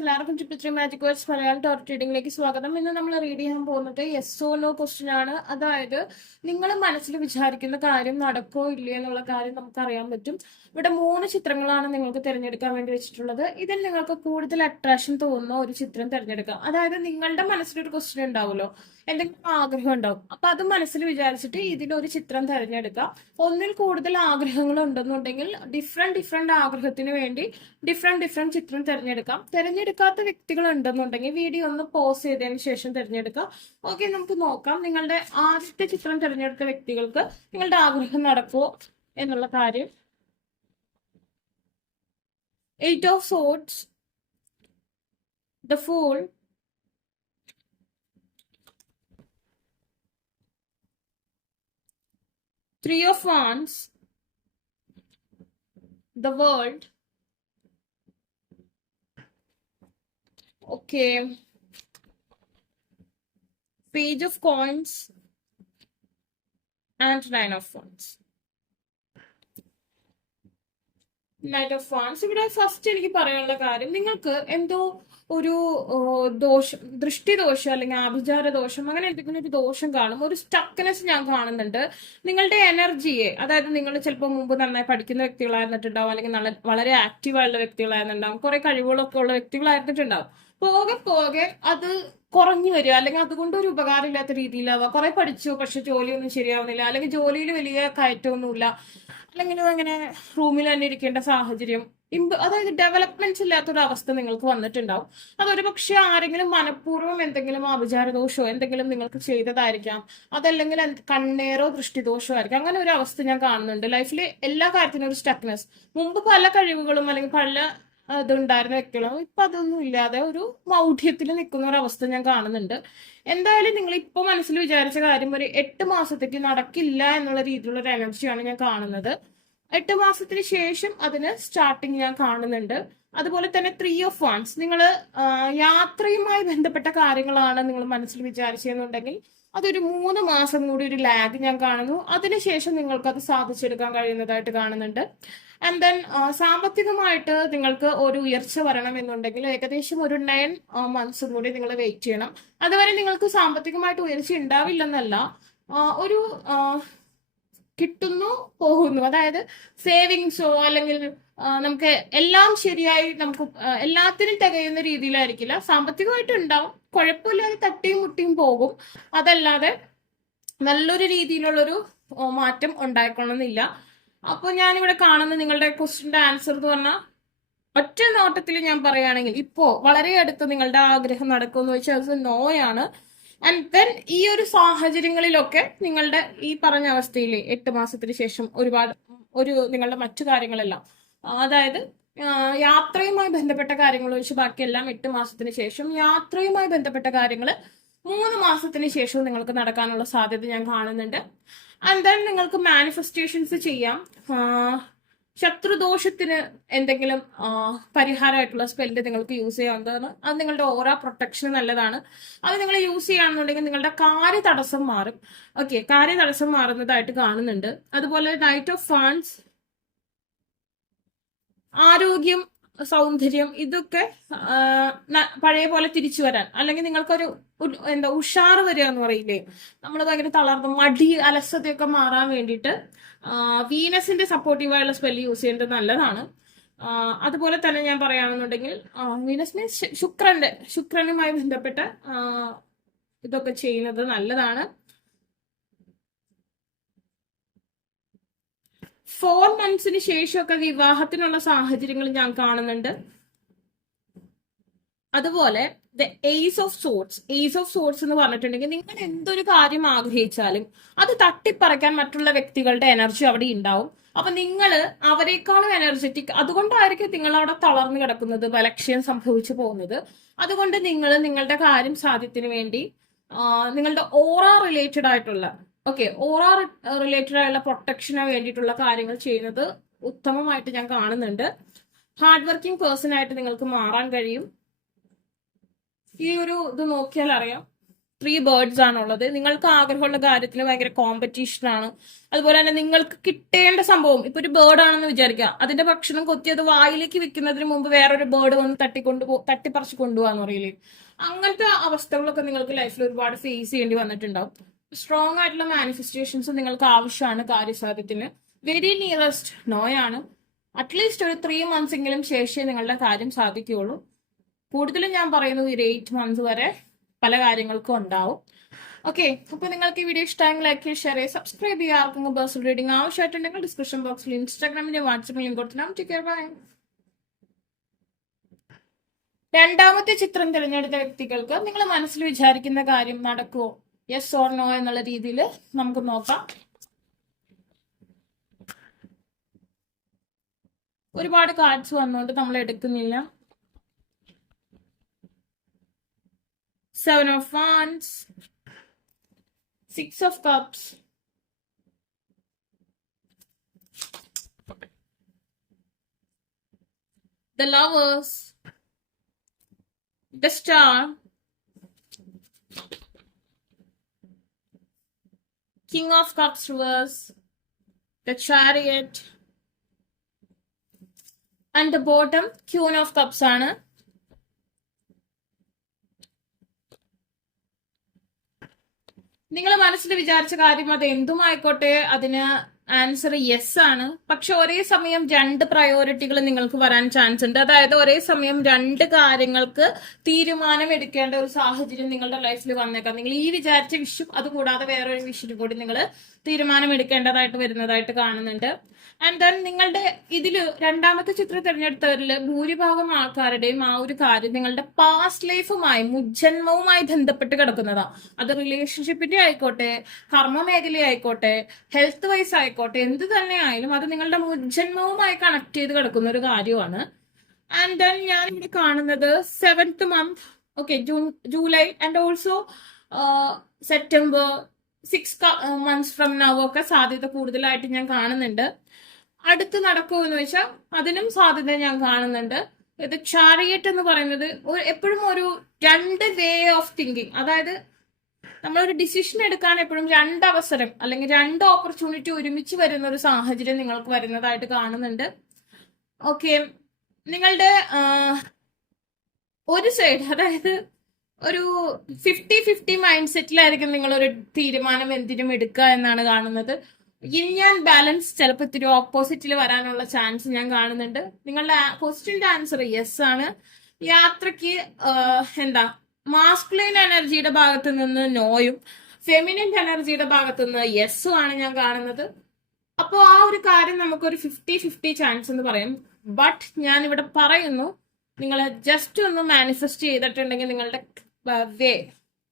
എല്ലാവർക്കും triple three magic words Malayalam tarot റീഡിംഗിലേക്ക് സ്വാഗതം. ഇന്ന് നമ്മൾ റീഡ് ചെയ്യാൻ പോകുന്നത് യെസ് ഓ നോ ക്വസ്റ്റ്യൻ ആണ്. അതായത് നിങ്ങൾ മനസ്സിൽ വിചാരിക്കുന്ന കാര്യം നടക്കോ ഇല്ലയോ എന്നുള്ള കാര്യം നമുക്ക് അറിയാൻ പറ്റും. ഇവിടെ മൂന്ന് ചിത്രങ്ങളാണ് നിങ്ങൾക്ക് തിരഞ്ഞെടുക്കാൻ വേണ്ടി വെച്ചിട്ടുള്ളത്. ഇതിൽ നിങ്ങൾക്ക് കൂടുതൽ അട്രാക്ഷൻ തോന്നുന്ന ഒരു ചിത്രം തിരഞ്ഞെടുക്കാം. അതായത് നിങ്ങളുടെ മനസ്സിലൊരു ക്വസ്റ്റ്യൻ ഉണ്ടാവുമല്ലോ. എന്തെങ്കിലും ആഗ്രഹം ഉണ്ടാവും. അപ്പൊ അത് മനസ്സിൽ വിചാരിച്ചിട്ട് ഇതിലൊരു ചിത്രം തിരഞ്ഞെടുക്കാം. ഒന്നിൽ കൂടുതൽ ആഗ്രഹങ്ങൾ ഉണ്ടെന്നുണ്ടെങ്കിൽ ഡിഫറെന്റ് ഡിഫറെന്റ് ആഗ്രഹത്തിന് വേണ്ടി ഡിഫറെന്റ് ഡിഫറെന്റ് ചിത്രം തിരഞ്ഞെടുക്കാം. തിരഞ്ഞെടുക്കാത്ത വ്യക്തികൾ ഉണ്ടെന്നുണ്ടെങ്കിൽ വീഡിയോ ഒന്ന് പോസ് ചെയ്തതിന് ശേഷം തിരഞ്ഞെടുക്കാം. ഓക്കെ നമുക്ക് നോക്കാം. നിങ്ങളുടെ ആദ്യത്തെ ചിത്രം തിരഞ്ഞെടുത്ത വ്യക്തികൾക്ക് നിങ്ങളുടെ ആഗ്രഹം നടക്കുമോ എന്നുള്ള കാര്യം. Eight of Swords, the Fool, Three of Wands, the World. Okay. Page of Coins and Nine of Wands. Knight of wands ഇവിടെ ഫസ്റ്റ് എനിക്ക് പറയാനുള്ള കാര്യം നിങ്ങൾക്ക് എന്തോ ഒരു ദോഷം ദൃഷ്ടി ദോഷം അല്ലെങ്കിൽ ആഭിചാര ദോഷം അങ്ങനെ എന്തെങ്കിലും ഒരു ദോഷം കാണും ഒരു സ്റ്റക്നെസ് ഞാൻ കാണുന്നുണ്ട്. നിങ്ങളുടെ എനർജിയെ അതായത് നിങ്ങൾ ചിലപ്പോൾ മുമ്പ് നന്നായി പഠിക്കുന്ന വ്യക്തികളായിരുന്നിട്ടുണ്ടാവും അല്ലെങ്കിൽ വളരെ ആക്റ്റീവായുള്ള വ്യക്തികളായിരുന്നുണ്ടാവും കുറെ കഴിവുകളൊക്കെ ഉള്ള വ്യക്തികളായിരുന്നിട്ടുണ്ടാവും. പോകെ പോകെ അത് കുറഞ്ഞു വരിക. അല്ലെങ്കിൽ അതുകൊണ്ട് ഒരു ഉപകാരമില്ലാത്ത രീതിയിലാവുക. കുറെ പഠിച്ചു പക്ഷെ ജോലിയൊന്നും ശരിയാവുന്നില്ല. അല്ലെങ്കിൽ ജോലിയിൽ വലിയ കയറ്റമൊന്നുമില്ല. അല്ലെങ്കിൽ അങ്ങനെ റൂമിൽ തന്നെ ഇരിക്കേണ്ട സാഹചര്യം. ഇമ്പ് അതായത് ഡെവലപ്മെന്റ്സ് ഇല്ലാത്തൊരു അവസ്ഥ നിങ്ങൾക്ക് വന്നിട്ടുണ്ടാവും. അതൊരു പക്ഷെ ആരെങ്കിലും മനഃപൂർവം എന്തെങ്കിലും അപചാരദോഷമോ എന്തെങ്കിലും നിങ്ങൾക്ക് ചെയ്തതായിരിക്കാം. അതല്ലെങ്കിൽ കണ്ണേറോ ദൃഷ്ടിദോഷമോ ആയിരിക്കാം. അങ്ങനെ ഒരു അവസ്ഥ ഞാൻ കാണുന്നുണ്ട്. ലൈഫിലെ എല്ലാ കാര്യത്തിനും ഒരു സ്റ്റക്നെസ് മുമ്പ് പല കഴിവുകളും അല്ലെങ്കിൽ പല ഇതുണ്ടായിരുന്ന വ്യക്തികളും ഇപ്പൊ അതൊന്നും ഇല്ലാതെ ഒരു മൗഢ്യത്തിൽ നിൽക്കുന്ന ഒരു അവസ്ഥ ഞാൻ കാണുന്നുണ്ട്. എന്തായാലും നിങ്ങൾ ഇപ്പൊ മനസ്സിൽ വിചാരിച്ച കാര്യം ഒരു എട്ട് മാസത്തേക്ക് നടക്കില്ല എന്നുള്ള രീതിയിലുള്ള ഒരു എനർജിയാണ് ഞാൻ കാണുന്നത്. എട്ട് മാസത്തിന് ശേഷം അതിന് സ്റ്റാർട്ടിങ് ഞാൻ കാണുന്നുണ്ട്. അതുപോലെ തന്നെ ത്രീ ഓഫ് വൺസ് നിങ്ങൾ യാത്രയുമായി ബന്ധപ്പെട്ട കാര്യങ്ങളാണ് നിങ്ങൾ മനസ്സിൽ വിചാരിച്ചതെന്നുണ്ടെങ്കിൽ അതൊരു മൂന്ന് മാസം കൂടി ഒരു ലാഗ് ഞാൻ കാണുന്നു. അതിനുശേഷം നിങ്ങൾക്ക് അത് സാധിച്ചെടുക്കാൻ കഴിയുന്നതായിട്ട് കാണുന്നുണ്ട്. ആൻഡ് ദെൻ സാമ്പത്തികമായിട്ട് നിങ്ങൾക്ക് ഒരു ഉയർച്ച വരണം എന്നുണ്ടെങ്കിൽ ഏകദേശം ഒരു നയൻ മന്ത്സും കൂടി നിങ്ങൾ വെയിറ്റ് ചെയ്യണം. അതുവരെ നിങ്ങൾക്ക് സാമ്പത്തികമായിട്ട് ഉയർച്ച ഉണ്ടാവില്ലെന്നല്ല ഒരു കിട്ടുന്നു പോകുന്നു. അതായത് സേവിങ്സോ അല്ലെങ്കിൽ നമുക്ക് എല്ലാം ശരിയായി നമുക്ക് എല്ലാത്തിനും തികയുന്ന രീതിയിലായിരിക്കില്ല. സാമ്പത്തികമായിട്ട് ഉണ്ടാവും. കുഴപ്പമില്ലാതെ തട്ടിയും മുട്ടിയും പോകും. അതല്ലാതെ നല്ലൊരു രീതിയിലുള്ളൊരു മാറ്റം ഉണ്ടായിക്കൊള്ളുന്നില്ല. അപ്പൊ ഇവിടെ കാണുന്ന നിങ്ങളുടെ ക്വസ്റ്റിന്റെ ആൻസർ എന്ന് പറഞ്ഞാൽ ഒറ്റ നോട്ടത്തിൽ ഞാൻ പറയുകയാണെങ്കിൽ ഇപ്പോ വളരെ അടുത്ത് നിങ്ങളുടെ ആഗ്രഹം നടക്കുമെന്ന് വെച്ചാൽ അത് നോയാണ്. ആൻഡ് ദെൻ ഈ ഒരു സാഹചര്യങ്ങളിലൊക്കെ നിങ്ങളുടെ ഈ പറഞ്ഞ അവസ്ഥയിൽ എട്ട് മാസത്തിന് ശേഷം ഒരുപാട് ഒരു നിങ്ങളുടെ മറ്റു കാര്യങ്ങളെല്ലാം അതായത് യാത്രയുമായി ബന്ധപ്പെട്ട കാര്യങ്ങൾ ഒഴിച്ച് ബാക്കിയെല്ലാം എട്ട് മാസത്തിന് ശേഷം യാത്രയുമായി ബന്ധപ്പെട്ട കാര്യങ്ങൾ മൂന്ന് മാസത്തിന് ശേഷം നിങ്ങൾക്ക് നടക്കാനുള്ള സാധ്യത ഞാൻ കാണുന്നുണ്ട്. ആൻഡ് ദെൻ നിങ്ങൾക്ക് മാനിഫെസ്റ്റേഷൻസ് ചെയ്യാം. ശത്രുദോഷത്തിന് എന്തെങ്കിലും പരിഹാരമായിട്ടുള്ള സ്പെല്ല് നിങ്ങൾക്ക് യൂസ് ചെയ്യാവുന്നതാണ് അത് നിങ്ങളുടെ ഓറ പ്രൊട്ടക്ഷൻ നല്ലതാണ്. അത് നിങ്ങൾ യൂസ് ചെയ്യുകയാണെന്നുണ്ടെങ്കിൽ നിങ്ങളുടെ കാര്യ തടസ്സം മാറും. ഓക്കെ കാര്യ തടസ്സം മാറുന്നതായിട്ട് കാണുന്നുണ്ട്. അതുപോലെ നൈറ്റ് ഓഫ് ഫാൻസ് ആരോഗ്യം സൗന്ദര്യം ഇതൊക്കെ പഴയ പോലെ തിരിച്ചു വരാൻ. അല്ലെങ്കിൽ നിങ്ങൾക്കൊരു എന്താ ഉഷാർ വരിക എന്ന് പറയില്ലേ? നമ്മൾ ഭയങ്കര തളർന്ന് മടി അലസതയൊക്കെ മാറാൻ വേണ്ടിയിട്ട് വീനസിന്റെ സപ്പോർട്ടീവായുള്ള സ്പെല്ല് യൂസ് ചെയ്യേണ്ടത് നല്ലതാണ്. അതുപോലെ തന്നെ ഞാൻ പറയുകയാണെന്നുണ്ടെങ്കിൽ വീനസ് മീൻസ് ശുക്രന്റെ ശുക്രനുമായി ബന്ധപ്പെട്ട ഇതൊക്കെ ചെയ്യുന്നത് നല്ലതാണ്. ഫോർ മന്ത്സിന് ശേഷമൊക്കെ വിവാഹത്തിനുള്ള സാഹചര്യങ്ങൾ ഞാൻ കാണുന്നുണ്ട്. അതുപോലെ the ace of swords ace of swords എന്ന് പറഞ്ഞിട്ടുണ്ടെങ്കിൽ നിങ്ങൾ എന്തൊരു കാര്യം ആഗ്രഹിച്ചാലും അത് തട്ടിപ്പറയ്ക്കാൻ മറ്റുള്ള വ്യക്തികളുടെ എനർജി അവിടെ ഉണ്ടാവും. അപ്പൊ നിങ്ങൾ അവരെക്കാളും എനർജറ്റിക് അതുകൊണ്ടായിരിക്കും നിങ്ങൾ അവിടെ തളർന്നു കിടക്കുന്നത് ബലക്ഷ്യം സംഭവിച്ചു പോകുന്നത്. അതുകൊണ്ട് നിങ്ങൾ നിങ്ങളുടെ കാര്യം സാധ്യത്തിന് വേണ്ടി നിങ്ങളുടെ ഓറ റിലേറ്റഡ് ആയിട്ടുള്ള ഓക്കെ ഓറ റിലേറ്റഡ് ആയുള്ള പ്രൊട്ടക്ഷന് വേണ്ടിയിട്ടുള്ള കാര്യങ്ങൾ ചെയ്യുന്നത് ഉത്തമമായിട്ട് ഞാൻ കാണുന്നുണ്ട്. ഹാർഡ് വർക്കിംഗ് പേഴ്സൺ ആയിട്ട് നിങ്ങൾക്ക് മാറാൻ കഴിയും. ഈ ഒരു ഇത് നോക്കിയാൽ അറിയാം. ത്രീ ബേർഡ്സ് ആണുള്ളത്. നിങ്ങൾക്ക് ആഗ്രഹമുള്ള കാര്യത്തിൽ ഭയങ്കര കോമ്പറ്റീഷൻ ആണ്. അതുപോലെ തന്നെ നിങ്ങൾക്ക് കിട്ടേണ്ട സംഭവം ഇപ്പൊ ഒരു ബേർഡ് ആണെന്ന് വിചാരിക്കുക. അതിന്റെ ഭക്ഷണം കൊത്തി അത് വായിലേക്ക് വെക്കുന്നതിന് മുമ്പ് വേറൊരു ബേർഡ് വന്ന് തട്ടിക്കൊണ്ട് പോ തട്ടിപ്പറിച്ച് കൊണ്ടുപോകാന്ന് പറയില്ലേ? അങ്ങനത്തെ അവസ്ഥകളൊക്കെ നിങ്ങൾക്ക് ലൈഫിൽ ഒരുപാട് ഫേസ് ചെയ്യേണ്ടി വന്നിട്ടുണ്ടാവും. സ്ട്രോങ് ആയിട്ടുള്ള മാനിഫെസ്റ്റേഷൻസ് നിങ്ങൾക്ക് ആവശ്യമാണ് കാര്യസാധ്യത്തിന്. വെരി നിയറസ്റ്റ് നോയാണ്. അറ്റ്ലീസ്റ്റ് ഒരു ത്രീ മന്ത്സ് എങ്കിലും ശേഷിയെ നിങ്ങളുടെ കാര്യം സാധിക്കുകയുള്ളൂ. കൂടുതലും ഞാൻ പറയുന്നത് ഒരു എയ്റ്റ് മന്ത്സ് വരെ പല കാര്യങ്ങൾക്കും ഉണ്ടാവും. ഓക്കെ അപ്പൊ നിങ്ങൾക്ക് ഈ വീഡിയോ ഇഷ്ടമെങ്കിൽ ലൈക്ക് ഷെയർ ചെയ്യുക സബ്സ്ക്രൈബ് ചെയ്യുക. ആർക്കെങ്കിലും ബസ് റീഡിംഗ് ആവശ്യമായിട്ടുണ്ടെങ്കിൽ ഡിസ്ക്രിപ്ഷൻ ബോക്സിൽ ഇൻസ്റ്റാഗ്രാമിന്റെ വാട്സപ്പ് ലിങ്ക് കൊടുത്തിട്ടാണ് ടേക്ക് കെയർ ബൈ രണ്ടാമത്തെ ചിത്രം തിരഞ്ഞെടുത്ത വ്യക്തികൾക്ക് നിങ്ങൾ മനസ്സിൽ വിചാരിക്കുന്ന കാര്യം നടക്കുമോ യെസ് ഓർ നോ എന്നുള്ള രീതിയിൽ നമുക്ക് നോക്കാം. ഒരുപാട് കാർഡ്സ് വന്നുകൊണ്ട് നമ്മൾ എടുക്കുന്നില്ല. Seven of wands six of cups the lovers, the star, king of cups reverse, the chariot, and the bottom queen of cups ആണ് നിങ്ങൾ മനസ്സിൽ വിചാരിച്ച കാര്യം അത് എന്തുമായിക്കോട്ടെ അതിന് ആൻസർ യെസ് ആണ്. പക്ഷെ ഒരേ സമയം രണ്ട് പ്രയോറിറ്റികൾ നിങ്ങൾക്ക് വരാൻ ചാൻസ് ഉണ്ട്. അതായത് ഒരേ സമയം രണ്ട് കാര്യങ്ങൾക്ക് തീരുമാനം എടുക്കേണ്ട ഒരു സാഹചര്യം നിങ്ങളുടെ ലൈഫിൽ വന്നേക്കാം. നിങ്ങൾ ഈ വിചാരിച്ച വിഷയം അതുകൂടാതെ വേറൊരു വിഷയം കൂടി നിങ്ങൾ തീരുമാനം എടുക്കേണ്ടതായിട്ട് വരുന്നതായിട്ട് കാണുന്നുണ്ട്. ആൻഡ് ദെൻ നിങ്ങളുടെ ഇതിൽ രണ്ടാമത്തെ ചിത്രം തിരഞ്ഞെടുത്തവരിൽ ഭൂരിഭാഗം ആൾക്കാരുടെയും ആ ഒരു കാര്യം നിങ്ങളുടെ പാസ്റ്റ് ലൈഫുമായി മുജ്ജന്മവുമായി ബന്ധപ്പെട്ട് കിടക്കുന്നതാണ് അത് റിലേഷൻഷിപ്പിന്റെ ആയിക്കോട്ടെ കർമ്മ മേഖല ആയിക്കോട്ടെ ഹെൽത്ത് വൈസ് ആയിക്കോട്ടെ എന്ത് തന്നെ ആയാലും അത് നിങ്ങളുടെ മുജ്ജന്മവുമായി കണക്ട് ചെയ്ത് കിടക്കുന്ന ഒരു കാര്യമാണ്. ആൻഡ് ദെൻ ഞാൻ ഇവിടെ കാണുന്നത് seventh month okay June July and also September six months from now ഒക്കെ സാധ്യത കൂടുതലായിട്ട് ഞാൻ കാണുന്നുണ്ട്. അടുത്ത് നടക്കുമെന്ന് വെച്ചാൽ അതിനും സാധ്യത ഞാൻ കാണുന്നുണ്ട്. ഇത് ചാരിയറ്റ് എന്ന് പറയുന്നത് എപ്പോഴും ഒരു രണ്ട് വേ ഓഫ് തിങ്കിങ് അതായത് നമ്മളൊരു ഡിസിഷൻ എടുക്കാൻ എപ്പോഴും രണ്ട് അവസരം അല്ലെങ്കിൽ രണ്ട് ഓപ്പർച്യൂണിറ്റി ഒരുമിച്ച് വരുന്ന ഒരു സാഹചര്യം നിങ്ങൾക്ക് വരുന്നതായിട്ട് കാണുന്നുണ്ട്. ഓക്കെ നിങ്ങളുടെ ഒരു സൈഡ് അതായത് ഒരു ഫിഫ്റ്റി ഫിഫ്റ്റി മൈൻഡ് സെറ്റിലായിരിക്കും നിങ്ങളൊരു തീരുമാനം എന്തിനും എടുക്കുക എന്നാണ് കാണുന്നത്. ഇൻ ബാലൻസ് ചിലപ്പോൾ ഇത്തിരി ഓപ്പോസിറ്റിൽ വരാനുള്ള ചാൻസ് ഞാൻ കാണുന്നുണ്ട്. നിങ്ങളുടെ ക്വസ്റ്റ്യന്റെ ആൻസർ യെസ് ആണ്. യാത്രയ്ക്ക് എന്താ മാസ്കുലൈൻ എനർജിയുടെ ഭാഗത്ത് നിന്ന് നോയും. ഫെമിനിൻ എനർജിയുടെ ഭാഗത്ത് നിന്ന് യെസ്സും ആണ് ഞാൻ കാണുന്നത്. അപ്പോൾ ആ ഒരു കാര്യം നമുക്കൊരു ഫിഫ്റ്റി ഫിഫ്റ്റി ചാൻസ് എന്ന് പറയും. ബട്ട് ഞാൻ ഇവിടെ പറയുന്നു നിങ്ങൾ ജസ്റ്റ് ഒന്ന് മാനിഫെസ്റ്റ് ചെയ്തിട്ടുണ്ടെങ്കിൽ നിങ്ങളുടെ വേ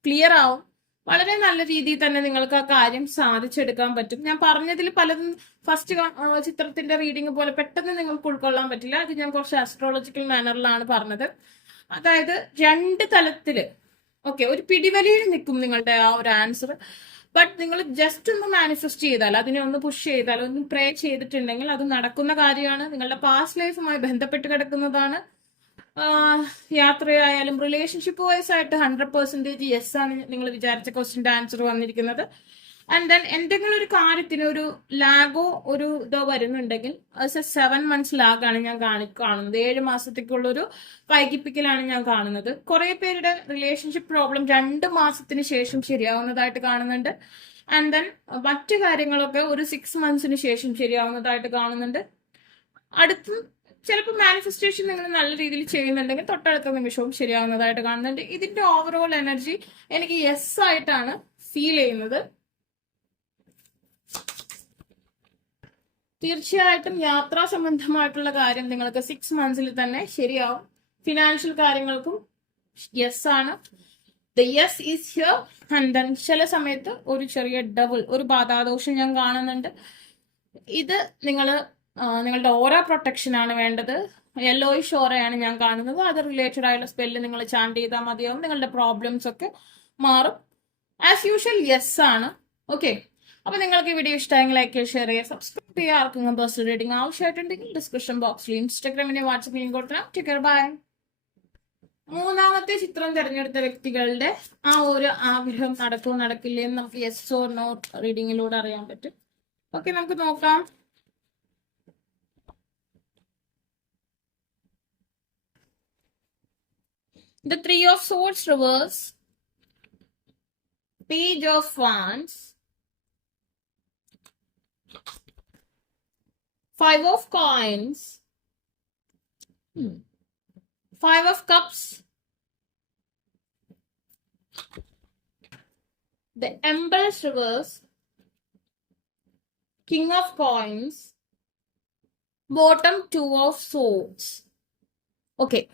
ക്ലിയർ ആവും. വളരെ നല്ല രീതിയിൽ തന്നെ നിങ്ങൾക്ക് ആ കാര്യം സാധിച്ചെടുക്കാൻ പറ്റും. ഞാൻ പറഞ്ഞതിൽ പലതും ഫസ്റ്റ് ചിത്രത്തിന്റെ റീഡിംഗ് പോലെ പെട്ടെന്ന് നിങ്ങൾക്ക് ഉൾക്കൊള്ളാൻ പറ്റില്ല. അത് ഞാൻ കുറച്ച് ആസ്ട്രോളജിക്കൽ മാനറിലാണ് പറഞ്ഞത്. അതായത് രണ്ട് തലത്തിൽ ഓക്കെ ഒരു പിടിവലിയിൽ നിൽക്കും നിങ്ങളുടെ ആ ഒരു ആൻസർ ബട്ട് നിങ്ങൾ ജസ്റ്റ് ഒന്ന് മാനിഫെസ്റ്റ് ചെയ്താൽ അതിനെ ഒന്ന് പുഷ് ചെയ്താൽ ഒന്ന് പ്രേ ചെയ്തിട്ടുണ്ടെങ്കിൽ അത് നടക്കുന്ന കാര്യമാണ്. നിങ്ങളുടെ പാസ്റ്റ് ലൈഫുമായി ബന്ധപ്പെട്ട് കിടക്കുന്നതാണ്. യാത്രയായാലും റിലേഷൻഷിപ്പ് വൈസ് ആയിട്ട് ഹൺഡ്രഡ് പെർസെന്റേജ് യെസ് ആണ് നിങ്ങൾ വിചാരിച്ച ക്വസ്റ്റിന്റെ ആൻസർ വന്നിരിക്കുന്നത്. ആൻഡ് ദെൻ എന്തെങ്കിലും ഒരു കാര്യത്തിന് ഒരു ലാഗോ ഒരു ഇതോ വരുന്നുണ്ടെങ്കിൽ അത് സെവൻ മന്ത്സ് ലാഗാണ് ഞാൻ കാണി കാണുന്നത്. ഏഴ് മാസത്തേക്കുള്ളൊരു വൈകിപ്പിക്കലാണ് ഞാൻ കാണുന്നത്. കുറെ പേരുടെ റിലേഷൻഷിപ്പ് പ്രോബ്ലം രണ്ട് മാസത്തിന് ശേഷം ശരിയാവുന്നതായിട്ട് കാണുന്നുണ്ട്. ആൻഡ് ദെൻ മറ്റു കാര്യങ്ങളൊക്കെ ഒരു സിക്സ് മന്ത്സിന് ശേഷം ശരിയാവുന്നതായിട്ട് കാണുന്നുണ്ട്. അടുത്ത് ചിലപ്പോൾ മാനിഫെസ്റ്റേഷൻ നിങ്ങൾ നല്ല രീതിയിൽ ചെയ്യുന്നുണ്ടെങ്കിൽ തൊട്ടടുത്ത നിമിഷവും ശരിയാവുന്നതായിട്ട് കാണുന്നുണ്ട്. ഇതിന്റെ ഓവറോൾ എനർജി എനിക്ക് യെസ് ആയിട്ടാണ് ഫീൽ ചെയ്യുന്നത്. തീർച്ചയായിട്ടും യാത്രാ സംബന്ധമായിട്ടുള്ള കാര്യം നിങ്ങൾക്ക് സിക്സ് മന്ത്സിൽ തന്നെ ശരിയാവും. ഫിനാൻഷ്യൽ കാര്യങ്ങൾക്കും യെസ് ആണ്. The yes is here and then ചില സമയത്ത് ഒരു ചെറിയ ഡബിൾ ഒരു ബാധാദോഷം ഞാൻ കാണുന്നുണ്ട്. ഇത് നിങ്ങൾ നിങ്ങളുടെ പ്രൊട്ടക്ഷൻ ആണ് വേണ്ടത്. യെല്ലോയിഷ് ഓറയാണ് ഞാൻ കാണുന്നത്. അത് റിലേറ്റഡ് ആയുള്ള സ്പെല്ല് നിങ്ങൾ ചാൻഡ് ചെയ്താൽ മതിയാവും. നിങ്ങളുടെ പ്രോബ്ലംസ് ഒക്കെ മാറും. ആസ് യൂഷ്വൽ യെസ് ആണ്. ഓക്കെ അപ്പൊ നിങ്ങൾക്ക് ഈ വീഡിയോ ഇഷ്ടമെങ്കിൽ ലൈക്ക് ഷെയർ ചെയ്യുക സബ്സ്ക്രൈബ് ചെയ്യുക. ആർക്കെങ്കിലും പേഴ്സണൽ റീഡിംഗ് ആവശ്യമായിട്ടുണ്ടെങ്കിൽ ഡിസ്ക്രിപ്ഷൻ ബോക്സിൽ ഇൻസ്റ്റാഗ്രാമിനെ വാട്സപ്പ് ലിങ്ക് കൊടുക്കണം. ടിക്കർ ബൈ മൂന്നാമത്തെ ചിത്രം തിരഞ്ഞെടുത്ത വ്യക്തികളുടെ ആ ഒരു ആഗ്രഹം നടക്കുമോ നടക്കില്ലേ എന്ന് നമുക്ക് യെസ് ഓർ നോ റീഡിങ്ങിലൂടെ അറിയാൻ പറ്റും. ഓക്കെ നമുക്ക് നോക്കാം. The Three of Swords reverse, Page of Wands, Five of Coins, hmm, Five of Cups, the Empress reverse, King of Coins, bottom Two of Swords. Okay.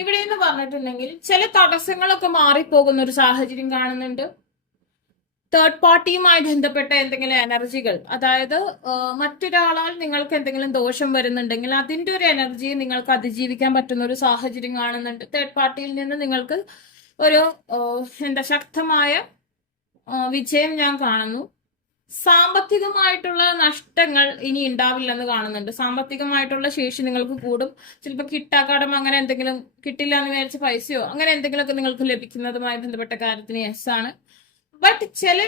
ഇവിടെ എന്ന് പറഞ്ഞിട്ടുണ്ടെങ്കിൽ ചില തടസ്സങ്ങളൊക്കെ മാറിപ്പോകുന്ന ഒരു സാഹചര്യം കാണുന്നുണ്ട്. തേർഡ് പാർട്ടിയുമായി ബന്ധപ്പെട്ട എന്തെങ്കിലും എനർജികൾ അതായത് മറ്റൊരാളാൽ നിങ്ങൾക്ക് എന്തെങ്കിലും ദോഷം വരുന്നുണ്ടെങ്കിൽ അതിന്റെ ഒരു എനർജിയെ നിങ്ങൾക്ക് അതിജീവിക്കാൻ പറ്റുന്ന ഒരു സാഹചര്യം കാണുന്നുണ്ട്. തേർഡ് പാർട്ടിയിൽ നിന്ന് നിങ്ങൾക്ക് ഒരു എന്താ ശക്തമായ വിജയം ഞാൻ കാണുന്നു. സാമ്പത്തികമായിട്ടുള്ള നഷ്ടങ്ങൾ ഇനി ഉണ്ടാവില്ലെന്ന് കാണുന്നുണ്ട്. സാമ്പത്തികമായിട്ടുള്ള ശേഷി നിങ്ങൾക്ക് കൂടും. ചിലപ്പോൾ കിട്ടാക്കടം അങ്ങനെ എന്തെങ്കിലും കിട്ടില്ല എന്ന് വിചാരിച്ച പൈസയോ അങ്ങനെ എന്തെങ്കിലുമൊക്കെ നിങ്ങൾക്ക് ലഭിക്കുന്നതുമായി ബന്ധപ്പെട്ട കാര്യത്തിന് യെസ് ആണ്. ബട്ട് ചില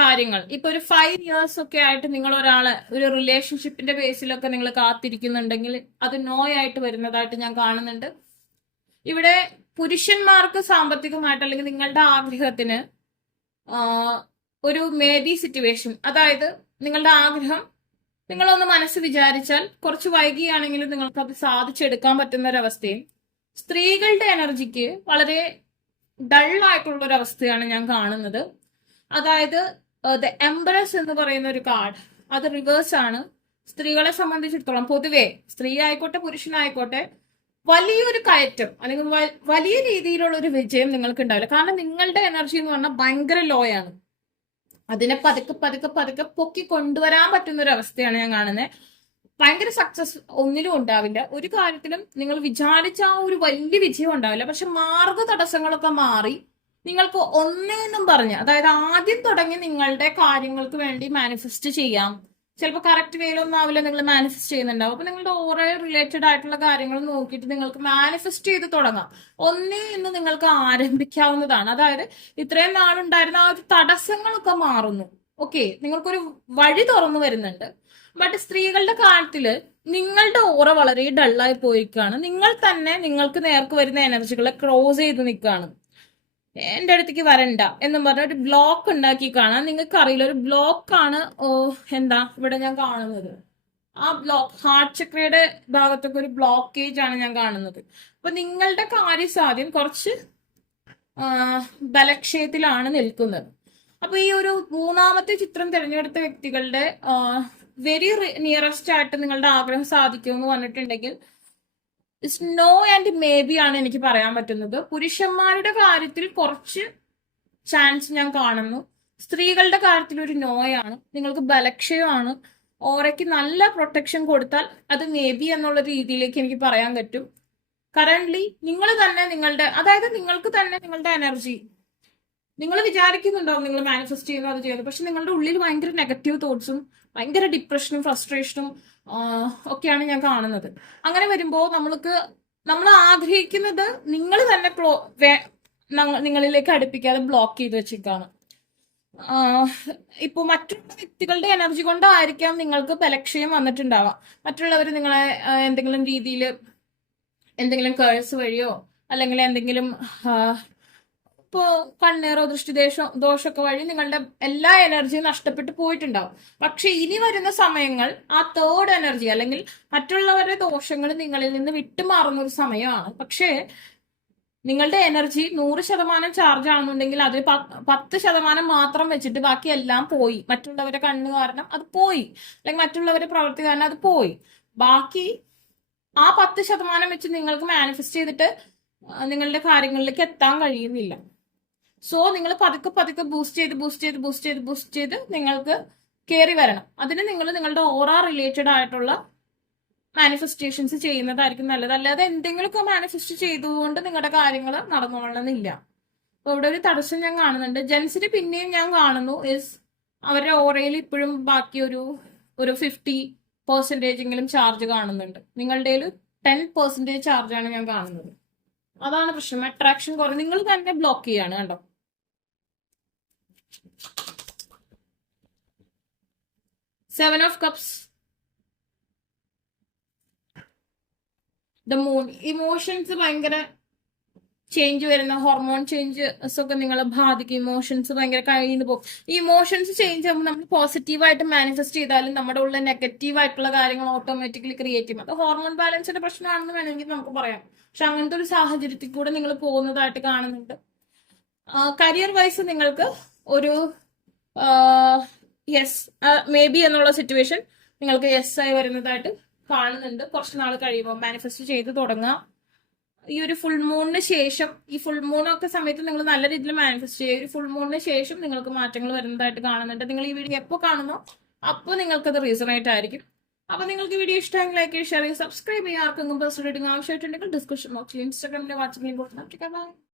കാര്യങ്ങൾ. ഇപ്പൊ ഒരു ഫൈവ് ഇയേഴ്സ് ഒക്കെ ആയിട്ട് നിങ്ങൾ ഒരാളെ ഒരു റിലേഷൻഷിപ്പിന്റെ ബേസിലൊക്കെ നിങ്ങൾ കാത്തിരിക്കുന്നുണ്ടെങ്കിൽ അത് നോ ആയിട്ട് വരുന്നതായിട്ട് ഞാൻ കാണുന്നുണ്ട്. ഇവിടെ പുരുഷന്മാർക്ക് സാമ്പത്തികമായിട്ട് അല്ലെങ്കിൽ നിങ്ങളുടെ ആഗ്രഹത്തിന് ഒരു മേ ബി സിറ്റുവേഷൻ അതായത് നിങ്ങളുടെ ആഗ്രഹം നിങ്ങളൊന്ന് മനസ്സ് വിചാരിച്ചാൽ കുറച്ച് വൈകിയാണെങ്കിലും നിങ്ങൾക്ക് അത് സാധിച്ചെടുക്കാൻ പറ്റുന്ന ഒരവസ്ഥയും സ്ത്രീകളുടെ എനർജിക്ക് വളരെ ഡൾ ആയിട്ടുള്ള ഒരു അവസ്ഥയാണ് ഞാൻ കാണുന്നത്. അതായത് ദ എംബറസ് എന്ന് പറയുന്ന ഒരു കാർഡ് അത് റിവേഴ്സ് ആണ്. സ്ത്രീകളെ സംബന്ധിച്ചിടത്തോളം പൊതുവെ സ്ത്രീ ആയിക്കോട്ടെ പുരുഷനായിക്കോട്ടെ വലിയൊരു കയറ്റം അല്ലെങ്കിൽ വലിയ രീതിയിലുള്ള ഒരു വിജയം നിങ്ങൾക്ക് ഉണ്ടാവില്ല കാരണം നിങ്ങളുടെ എനർജി എന്ന് പറഞ്ഞാൽ ഭയങ്കര ലോ ആണ്. അതിനെ പതുക്കെ പതുക്കെ പതുക്കെ പൊക്കി കൊണ്ടുവരാൻ പറ്റുന്ന ഒരു അവസ്ഥയാണ് ഞാൻ കാണുന്നത് ഭയങ്കര സക്സസ് ഒന്നിലും ഉണ്ടാവില്ല. ഒരു കാര്യത്തിലും നിങ്ങൾ വിചാരിച്ച ആ ഒരു വലിയ വിജയം ഉണ്ടാവില്ല. പക്ഷെ മാർഗ തടസ്സങ്ങളൊക്കെ മാറി നിങ്ങൾക്ക് ഒന്നേന്നും പറഞ്ഞ് അതായത് ആദ്യം തുടങ്ങി നിങ്ങളുടെ കാര്യങ്ങൾക്ക് വേണ്ടി മാനിഫെസ്റ്റ് ചെയ്യാം. ചിലപ്പോൾ കറക്റ്റ് വേയിലൊന്നും ആവില്ല നിങ്ങൾ മാനിഫെസ്റ്റ് ചെയ്യുന്നുണ്ടാവും. അപ്പൊ നിങ്ങളുടെ ഓരോ റിലേറ്റഡ് ആയിട്ടുള്ള കാര്യങ്ങൾ നോക്കിയിട്ട് നിങ്ങൾക്ക് മാനിഫെസ്റ്റ് ചെയ്ത് തുടങ്ങാം. ഒന്നേ ഇന്ന് നിങ്ങൾക്ക് ആരംഭിക്കാവുന്നതാണ്. അതായത് ഇത്രയും നാളുണ്ടായിരുന്ന ആ ഒരു തടസ്സങ്ങളൊക്കെ മാറുന്നു. ഓക്കെ നിങ്ങൾക്കൊരു വഴി തുറന്നു വരുന്നുണ്ട്. ബട്ട് സ്ത്രീകളുടെ കാര്യത്തിൽ നിങ്ങളുടെ ഓറ വളരെ ഡള്ളായി പോയിരിക്കുകയാണ്. നിങ്ങൾ തന്നെ നിങ്ങൾക്ക് നേർക്ക് വരുന്ന എനർജികളെ ക്രോസ് ചെയ്ത് നിൽക്കുകയാണ്. എന്റെ അടുത്തേക്ക് വരണ്ട എന്നും പറഞ്ഞ ഒരു ബ്ലോക്ക് ഉണ്ടാക്കി കാണാൻ നിങ്ങൾക്ക് അറിയില്ല ഒരു ആണ്. ഓ എന്താ? ഇവിടെ ഞാൻ കാണുന്നത്. ആ ബ്ലോക്ക് ഹാർട്ട് ചക്രയുടെ ഭാഗത്തൊക്കെ ഒരു ബ്ലോക്കേജ് ആണ് ഞാൻ കാണുന്നത്. അപ്പൊ നിങ്ങളുടെ കാര്യസാധ്യം കുറച്ച് ബലക്ഷയത്തിലാണ് നിൽക്കുന്നത്. അപ്പൊ ഈ ഒരു മൂന്നാമത്തെ ചിത്രം തിരഞ്ഞെടുത്ത വ്യക്തികളുടെ വെരി നിയറസ്റ്റ് ആയിട്ട് നിങ്ങളുടെ ആഗ്രഹം സാധിക്കുമെന്ന് പറഞ്ഞിട്ടുണ്ടെങ്കിൽ നോ ആൻഡ് മേ ബി ആണ് എനിക്ക് പറയാൻ പറ്റുന്നത്. പുരുഷന്മാരുടെ കാര്യത്തിൽ കുറച്ച് ചാൻസ് ഞാൻ കാണുന്നു. സ്ത്രീകളുടെ കാര്യത്തിൽ ഒരു നോയാണ് നിങ്ങൾക്ക് ബലക്ഷയമാണ് ഓരയ്ക്ക് നല്ല പ്രൊട്ടക്ഷൻ കൊടുത്താൽ അത് മേ ബി എന്നുള്ള രീതിയിലേക്ക് എനിക്ക് പറയാൻ പറ്റും. കറന്റ്ലി നിങ്ങൾ തന്നെ നിങ്ങളുടെ അതായത് നിങ്ങൾക്ക് തന്നെ നിങ്ങളുടെ എനർജി നിങ്ങൾ വിചാരിക്കുന്നുണ്ടാവും നിങ്ങൾ മാനിഫെസ്റ്റ് ചെയ്യുന്നു അത് ചെയ്യുന്നു പക്ഷെ നിങ്ങളുടെ ഉള്ളിൽ ഭയങ്കര നെഗറ്റീവ് തോട്ട്സും ഭയങ്കര ഡിപ്രഷനും ഫ്രസ്ട്രേഷനും ഒക്കെയാണ് ഞാൻ കാണുന്നത്. അങ്ങനെ വരുമ്പോൾ നമ്മൾക്ക് നമ്മൾ ആഗ്രഹിക്കുന്നത് നിങ്ങൾ തന്നെ നിങ്ങളിലേക്ക് അടുപ്പിക്കാതെ ബ്ലോക്ക് ചെയ്ത് വെച്ചേക്കാണ് ഇപ്പോൾ മറ്റുള്ള വ്യക്തികളുടെ എനർജി കൊണ്ടായിരിക്കാം നിങ്ങൾക്ക് ബലക്ഷയം വന്നിട്ടുണ്ടാവാം മറ്റുള്ളവർ നിങ്ങളെ എന്തെങ്കിലും രീതിയിൽ എന്തെങ്കിലും കേഴ്സ് വഴിയോ അല്ലെങ്കിൽ എന്തെങ്കിലും ഇപ്പോ കണ്ണേറോ ദൃഷ്ടിദേശോ ദോഷമൊക്കെ വഴി നിങ്ങളുടെ എല്ലാ എനർജിയും നഷ്ടപ്പെട്ടു പോയിട്ടുണ്ടാവും. പക്ഷെ ഇനി വരുന്ന സമയങ്ങൾ ആ തേർഡ് എനർജി അല്ലെങ്കിൽ മറ്റുള്ളവരുടെ ദോഷങ്ങൾ നിങ്ങളിൽ നിന്ന് വിട്ടുമാറുന്ന ഒരു സമയമാണ്. പക്ഷേ നിങ്ങളുടെ എനർജി നൂറ് ശതമാനം ചാർജ് ആണെന്നുണ്ടെങ്കിൽ അതിൽ പത്ത് ശതമാനം മാത്രം വെച്ചിട്ട് ബാക്കി എല്ലാം പോയി. മറ്റുള്ളവരുടെ കണ്ണു കാരണം അത് പോയി. അല്ലെങ്കിൽ മറ്റുള്ളവരുടെ പ്രവൃത്തി കാരണം അത് പോയി. ബാക്കി ആ പത്ത് ശതമാനം വെച്ച് നിങ്ങൾക്ക് മാനിഫെസ്റ്റ് ചെയ്തിട്ട് നിങ്ങളുടെ കാര്യങ്ങളിലേക്ക് എത്താൻ കഴിയുന്നില്ല. സോ നിങ്ങൾ പതുക്കെ പതുക്കെ ബൂസ്റ്റ് ചെയ്ത് ബൂസ്റ്റ് ചെയ്ത് ബൂസ്റ്റ് ചെയ്ത് ബൂസ്റ്റ് ചെയ്ത് നിങ്ങൾക്ക് കയറി വരണം. അതിന് നിങ്ങൾ നിങ്ങളുടെ ഓറ റിലേറ്റഡ് ആയിട്ടുള്ള മാനിഫെസ്റ്റേഷൻസ് ചെയ്യുന്നതായിരിക്കും നല്ലത്. അല്ലാതെ എന്തെങ്കിലുമൊക്കെ മാനിഫെസ്റ്റ് ചെയ്തുകൊണ്ട് നിങ്ങളുടെ കാര്യങ്ങൾ നടന്നുകൊള്ളണമെന്നില്ല. അപ്പൊ ഇവിടെ ഒരു തടസ്സം ഞാൻ കാണുന്നുണ്ട്. ജെൻസിന് പിന്നെയും ഞാൻ കാണുന്നു ഇസ് അവരുടെ ഓറയിൽ ഇപ്പോഴും ബാക്കി ഒരു ഒരു ഫിഫ്റ്റി പെർസെന്റേജ് എങ്കിലും ചാർജ് കാണുന്നുണ്ട്. നിങ്ങളുടെ ടെൻ പെർസെന്റേജ് ചാർജാണ് ഞാൻ കാണുന്നത്. അതാണ് പ്രശ്നം. അട്രാക്ഷൻ കുറവ്. നിങ്ങൾ തന്നെ ബ്ലോക്ക് ചെയ്യാണ് കണ്ടോ? Seven of Cups. The moon emotions ഭയങ്കര ചേഞ്ച് വരുന്ന ഹോർമോൺ ചേഞ്ചസ് ഒക്കെ നിങ്ങളെ ബാധിക്കും. ഇമോഷൻസ് ഭയങ്കര കഴിഞ്ഞു പോകും. ഈ ഇമോഷൻസ് ചേഞ്ച് ആകുമ്പോൾ നമ്മൾ പോസിറ്റീവായിട്ട് മാനിഫെസ്റ്റ് ചെയ്താലും നമ്മുടെ ഉള്ള നെഗറ്റീവ് ആയിട്ടുള്ള കാര്യങ്ങൾ ഓട്ടോമാറ്റിക്കലി ക്രിയേറ്റ് ചെയ്യും. അത് ഹോർമോൺ ബാലൻസിന്റെ പ്രശ്നമാണെന്ന് വേണമെങ്കിൽ നമുക്ക് പറയാം. പക്ഷെ അങ്ങനത്തെ ഒരു സാഹചര്യത്തിൽ കൂടെ നിങ്ങൾ പോകുന്നതായിട്ട് കാണുന്നുണ്ട്. കരിയർ വൈസ് നിങ്ങൾക്ക് ഒരു യെസ് മേ ബി എന്നുള്ള സിറ്റുവേഷൻ നിങ്ങൾക്ക് യെസ് ആയി വരുന്നതായിട്ട് കാണുന്നുണ്ട്. കുറച്ച് നാൾ കഴിയുമ്പോൾ മാനിഫെസ്റ്റ് ചെയ്ത് തുടങ്ങാം. ഈ ഒരു ഫുൾ മൂണിന് ശേഷം ഈ ഫുൾ മൂണൊക്കെ സമയത്ത് നിങ്ങൾ നല്ല രീതിയിൽ മാനിഫെസ്റ്റ് ചെയ്യുക. ഒരു ഫുൾ മൂണിന് ശേഷം നിങ്ങൾക്ക് മാറ്റങ്ങൾ വരുന്നതായിട്ട് കാണുന്നുണ്ട്. നിങ്ങൾ ഈ വീഡിയോ എപ്പോൾ കാണുന്നോ അപ്പോൾ നിങ്ങൾക്കത് റീസണേറ്റ് ആയിരിക്കും. അപ്പോൾ നിങ്ങൾക്ക് വീഡിയോ ഇഷ്ടമെങ്കിൽ ലൈക്ക് ഷെയർ ചെയ്യുക സബ്സ്ക്രൈബ് ചെയ്യുക ആർക്കെങ്കിലും പേഴ്സണൽ ആവശ്യമായിട്ടുണ്ടെങ്കിൽ ഡിസ്ക്രിപ്ഷൻ ബോക്സിൽ ഇൻസ്റ്റാഗ്രാമിലെ വാട്സപ്പ് കൊടുക്കാം.